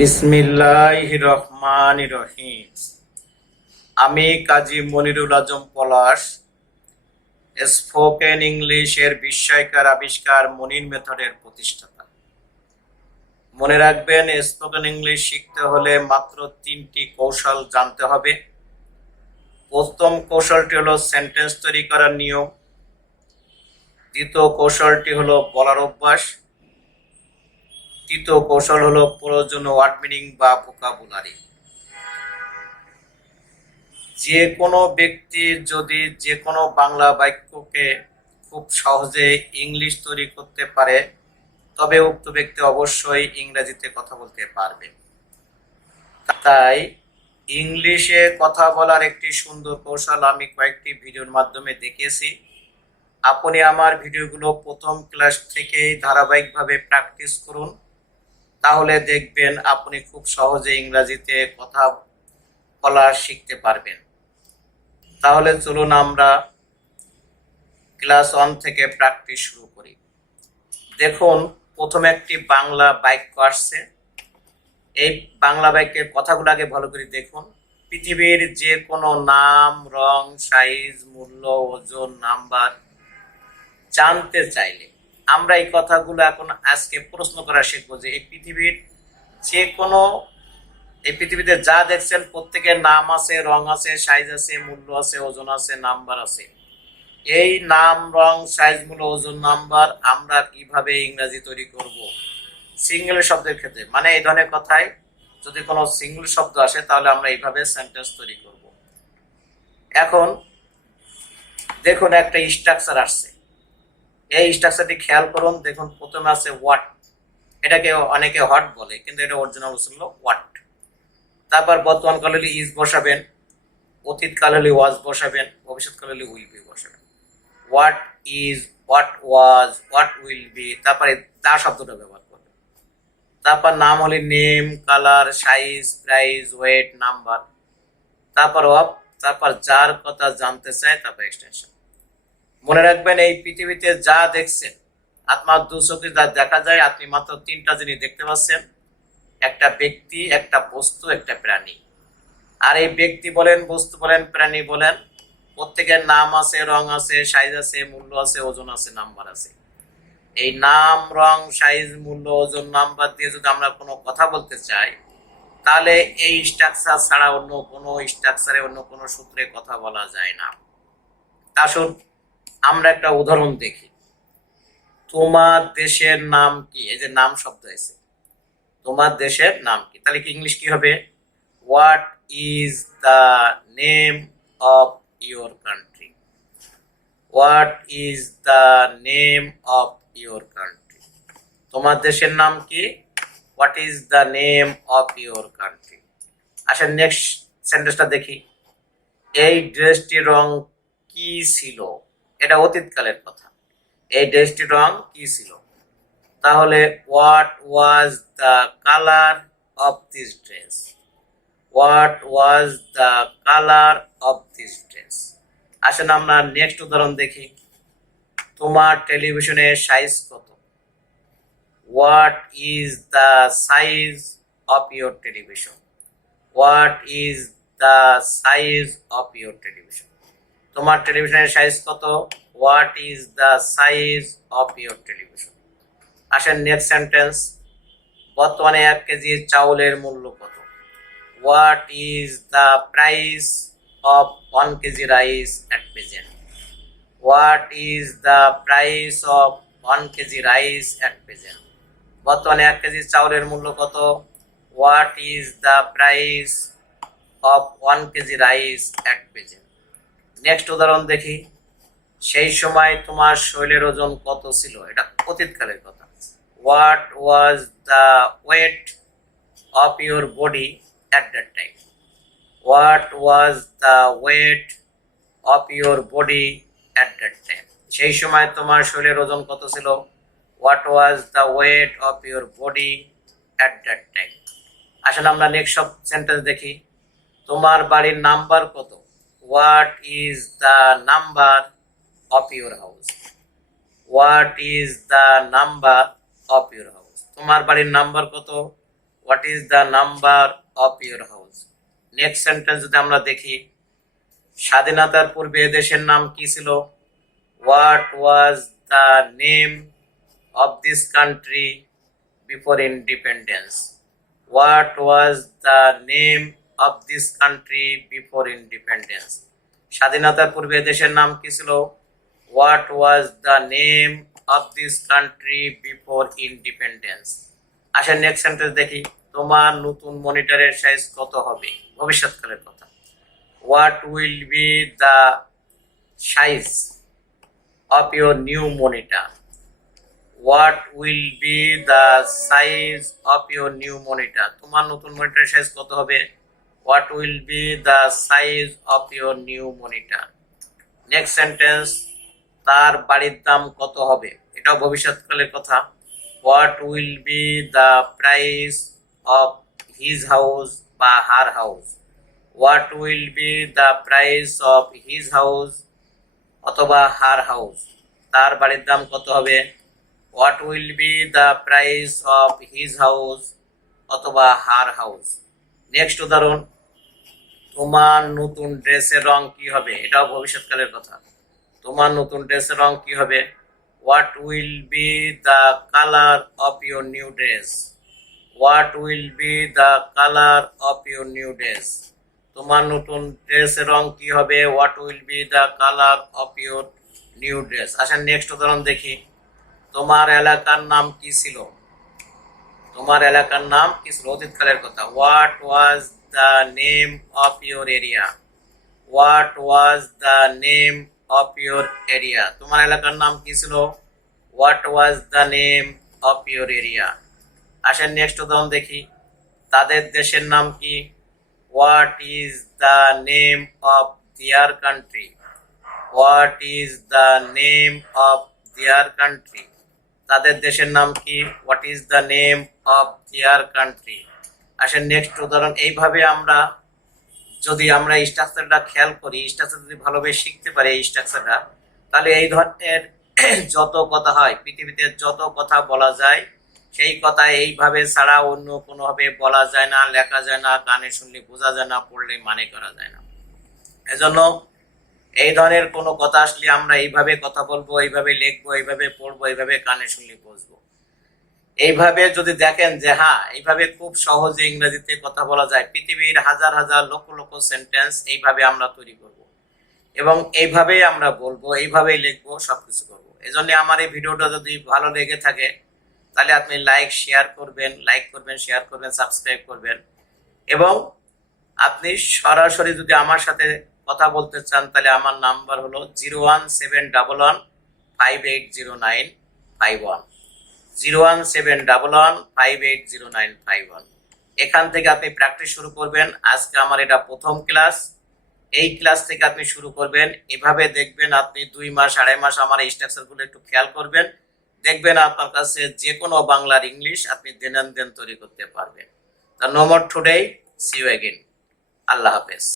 বিসমিল্লাহির রহমানির রহিম। আমি কাজী মনিরুল আজম পলাশ, স্পোকেন ইংলিশের বিস্ময়কর আবিষ্কার মনির মেথডের প্রতিষ্ঠাতা। মনে রাখবেন, স্পোকেন ইংলিশ শিখতে হলে মাত্র 3টি কৌশল জানতে হবে। প্রথম কৌশলটি হলো সেন্টেন্স তৈরি করার নিয়ম। দ্বিতীয় কৌশলটি হলো বলার অভ্যাস। তৃতীয় কৌশল হলো প্রয়োজনীয় ওয়ার্ড মিনিং বা ভোকাবুলারি। যে কোনো ব্যক্তি যদি যে কোনো বাংলা বাক্যকে খুব সহজে ইংলিশ তৈরি করতে পারে, তবে উক্ত ব্যক্তি অবশ্যই ইংরেজিতে কথা বলতে পারবে। তাই ইংলিশে কথা বলার একটি সুন্দর কৌশল আমি কয়েকটি ভিডিওর মাধ্যমে দেখিয়েছি। আপনি আমার ভিডিওগুলো প্রথম ক্লাস থেকেই ধারাবাহিকভাবে প্র্যাকটিস করুন, তাহলে দেখবেন আপনি খুব সহজে ইংরেজিতে কথা বলা শিখতে পারবেন। তাহলে চলুন আমরা ক্লাস 1 থেকে প্র্যাকটিস শুরু করি। দেখুন, প্রথমে একটি বাংলা বাক্য আসছে। এই বাংলা বাক্যের কথাগুলো আগে ভালো করে দেখুন। পৃথিবীর যে কোনো নাম, রং, সাইজ, মূল্য, ওজন, নাম্বার জানতে চাইলে আমরা এই কথাগুলো এখন আজকে প্রশ্ন করা শিখবো যে এই পৃথিবীতে যা দেখছেন প্রত্যেকের নাম আছে, রং আছে, সাইজ আছে, মূল্য আছে, ওজন আছে, নাম্বার আছে। এই নাম, রং, সাইজ, মূল্য, ওজন, নাম্বার আমরা কিভাবে ইংরেজি তৈরি করব? সিঙ্গেল শব্দের ক্ষেত্রে, মানে এই ধরনের কথায় যদি কোনো সিঙ্গেল শব্দ আসে তাহলে আমরা এইভাবে সেন্টেন্স তৈরি করব। এখন দেখুন, একটা স্ট্রাকচার আসছে। এই স্ট্রাকচারটি খেয়াল করুন। দেখুন, প্রথমে আছে হোয়াট। এটাকে অনেকে হট বলে, কিন্তু এটা অরিজিনাল হলো হোয়াট। তারপর বর্তমান কাল হলে ইজ বসাবেন, অতীতকাল হলে ওয়াজ বসাবেন, ভবিষ্যৎকাল হলে উইল বি বসাবেন। What is, what was, what will be, তারপরে দা শব্দটা ব্যবহার করবেন। তারপর নাম হলে name, colour, size, price, weight, number. তারপর অফ, তারপর যার কথা জানতে চায়, তারপর এক্সটেনশন। মনে রাখবেন, এই পৃথিবীতে যা দেখছেন, আপনার দু চোখে যা দেখা যায়, আপনি মাত্র 3টা জিনিস দেখতে পাচ্ছেন: একটা ব্যক্তি, একটা বস্তু, একটা প্রাণী। আর এই ব্যক্তি বলেন, বস্তু বলেন, প্রাণী বলেন, প্রত্যেকের নাম আছে, রং আছে, সাইজ আছে, মূল্য আছে, ওজন আছে, নাম্বার আছে। এই নাম, রং, সাইজ, মূল্য, ওজন, নাম্বার দিয়ে যদি আমরা কোনো কথা বলতে চাই, তাহলে এই স্ট্রাকচার ছাড়া অন্য কোনো স্ট্রাকচারে, অন্য কোনো সূত্রে কথা বলা যায় না। আসুন আমরা একটা উদাহরণ দেখি। তোমার দেশের নাম কি? এই যে নাম শব্দ আছে, তোমার দেশের নাম কি, তাহলে কি ইংলিশ কি হবে? What is the name of your country? What is the name of your country? তোমার দেশের নাম কি? What is the name of your country. আচ্ছা, নেক্সট সেন্টেন্সটা দেখি। এই ড্রেসটির রং কি ছিল? এটা অতীতকালের কথা। এই ড্রেসটির রং কি ছিল? তাহলে what was the colour of this dress? What was the colour of this dress. আসলে আমরা নেক্সট উদাহরণ দেখি। তোমার টেলিভিশনের সাইজ কত? What is the size of your television? What is the size of your television? তোমার টেলিভিশনের সাইজ কত? What is the size of your television. আসেন নেক্সট সেন্টেন্স। বর্তমানে 1 কেজি চাউলের মূল্য কত? What is the price of 1 KG rice at present? What is the price of 1 KG rice at present? বর্তমানে 1 KG চাউলের মূল্য কত? What is the price of 1 KG rice at present? Next উদাহরণ দেখি। সেই সময় তোমার শরীরের ওজন কত ছিল? এটা অতীতকালের কথা। What was the weight of your body at that time? What was the weight of your body at that time? সেই সময় তোমার শরীরের ওজন কত ছিল? What was the weight of your body at that time? আসলে আমরা নেক্সট সেন্টেন্স দেখি। তোমার বাড়ির নাম্বার কত? What is the number of your house? What is the number of your house? তোমার বাড়ির নাম্বার কত? What is the number of your house. Next sentence যদি আমরা দেখি, স্বাধীনতার পূর্বে দেশের নাম কি ছিল? What was the name of this country before independence? What was the name of this country before independence? স্বাধীনতার পূর্বে দেশের নাম কি ছিল? What was the name of this country before independence. আসেন নেক্সট সেন্টেন্স দেখি, তোমার নতুন মনিটরের সাইজ কত হবে? ভবিষ্যৎকালের কথা। What will be the size of your new monitor? What will be the size of your new monitor? তোমার নতুন মনিটরের সাইজ কত হবে? What will be the size of your new monitor. Next sentence, তার বাড়ির দাম কত হবে? এটাও ভবিষ্যৎকালের কথা। What will be the price of his house বা her house? What will be the price of his house অথবা হার হাউস? তার বাড়ির দাম কত হবে? What will be the price of his house অথবা হার হাউস। নেক্সট উদাহরণ, তোমার নতুন ড্রেসের রং কি হবে? এটাও ভবিষ্যৎকালের কথা। তোমার নতুন ড্রেসের রং কি হবে? What will be the colour of your new dress? What will be the colour of your new dress? তোমার নতুন ড্রেসের রং কি হবে? What will be the colour of your new dress. আসেন নেক্সট উদাহরণ দেখি, তোমার এলাকার নাম কি ছিল? তোমার এলাকার নাম কি ছিল? অতীতকালের কথা। What was the name of your area? What was the name of your area? তোমার এলাকার নাম কি ছিল? What was the name of your area. আসেন নেক্সট উদাহরণ দেখি, তাদের দেশের নাম কি? What is the name of their country? What is the name of their country? তাদের দেশের নাম কি? What is the name of their country. আসেন নেক্সট উদাহরণ, এইভাবে আমরা যদি আমরা স্ট্রাকচারটা খেয়াল করি, স্ট্রাকচার যদি ভালোভাবে শিখতে পারি এই স্ট্রাকচারটা, তাহলে এই ধরনের যত কথা হয়, পৃথিবীতে যত কথা বলা যায়, সেই কথা এইভাবে ছাড়া অন্য কোনোভাবে বলা যায় না, লেখা যায় না, কানে শুনলে বোঝা যায় না, পড়লে মানে করা যায় না। এজন্য এই ধরনের কোনো কথা আসলে আমরা এইভাবে কথা বলবো, এইভাবে লিখবো, এইভাবে পড়বো, এইভাবে কানে শুনলে বুঝবো। এইভাবে যদি দেখেন যে হ্যাঁ, এইভাবে খুব সহজে ইংরেজিতে কথা বলা যায়, পৃথিবীর হাজার হাজার লক্ষ লক্ষ সেন্টেন্স এইভাবে আমরা তৈরি করব এবং এইভাবেই আমরা বলবো, এইভাবেই লিখবো, সবকিছু করবো। এজন্য আমার এই ভিডিওটা যদি ভালো লেগে থাকে তাহলে আপনি লাইক শেয়ার করবেন, শেয়ার করবেন, সাবস্ক্রাইব করবেন। এবং আপনি সরাসরি যদি আমার সাথে কথা বলতে চান তাহলে আমার নাম্বার হলো 01711580951, 01711580951। এখান থেকে আপনি প্র্যাকটিস শুরু করবেন। আজকে আমার এটা প্রথম ক্লাস। এই ক্লাস থেকে আপনি শুরু করবেন, এভাবে দেখবেন আপনি 2 মাস 2.5 মাস আমার এই স্ট্রাকচারগুলো একটু খেয়াল করবেন, দেখবেন আপনার কাছে যে কোনো বাংলার ইংলিশ আপনি দেন তৈরি করতে পারবেন। No more today, see you again. আল্লাহ হাফেজ।